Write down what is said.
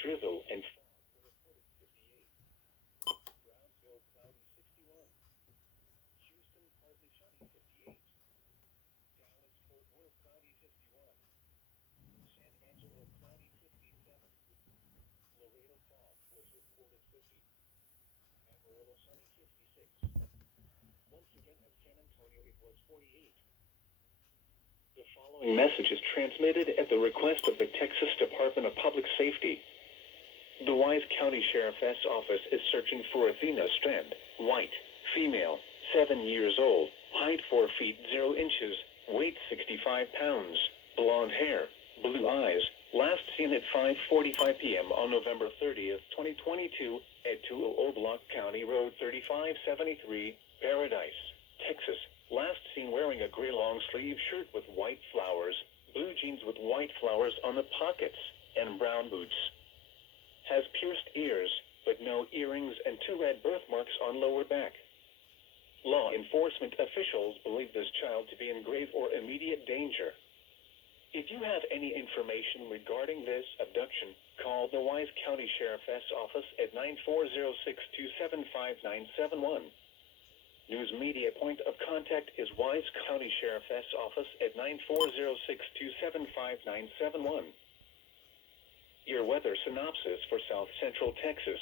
drizzle and Brownsville, cloudy 61. Houston, partly sunny 58. Dallas, Fort Worth, cloudy 51. San Angelo, cloudy 57. Laredo, fog was reported 50. Amarillo, sunny 56. Once again at San Antonio, it was 48. The following message is transmitted at the request of the Texas Department of Public Safety. The Wise County Sheriff's Office is searching for Athena Strand, white, female, 7 years old, height 4 feet 0 inches, weight 65 pounds, blonde hair, blue eyes, last seen at 5:45 p.m. on November 30th, 2022, at 200 Block County Road 3573, Paradise, Texas. Last seen wearing a gray long-sleeve shirt with white flowers, blue jeans with white flowers on the pockets, and brown boots. Has pierced ears, but no earrings and 2 red birthmarks on lower back. Law enforcement officials believe this child to be in grave or immediate danger. If you have any information regarding this abduction, call the Wise County Sheriff's Office at 9406-275-971. News media point of contact is Wise County Sheriff's Office at 9406-275-971. Your weather synopsis for South Central Texas.